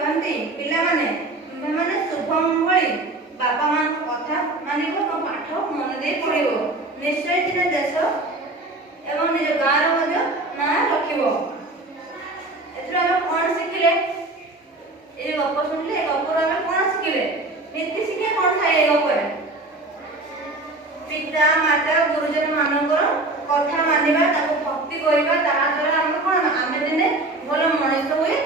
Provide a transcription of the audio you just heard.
ଭାବନ୍ତି ପିଲାମାନେ ତୁମେମାନେ ଶୁଭମ ଭଳି ବାପା ମାଙ୍କ କଥା ମାନିବ ଏବଂ ପାଠ ମନ ଦେଇ ପଢ଼ିବ। ନିଶ୍ଚୟ ଦିନେ ଦେଶ ଏବଂ ନିଜ ଗାଁର ମଧ୍ୟ ନାଁ ରଖିବ। ଏଥିରୁ ଆମେ କ'ଣ ଶିଖିଲେ? ଏ ଗପ ଶୁଣିଲେ ଏ ଗପରୁ ଆମେ କ'ଣ ଶିଖିଲେ? ନୀତି ଶିକ୍ଷା କ'ଣ ଥାଏ ଏ ଗପରେ? ପିତା ମାତା ଗୁରୁଜନ ମାନଙ୍କର କଥା ମାନିବା, ତାକୁ ଭକ୍ତି କରିବା, ତାହା ଦ୍ୱାରା ଆମେ କ'ଣ ଆମେ ଦିନେ ଭଲ ମଣିଷ ହୋଇ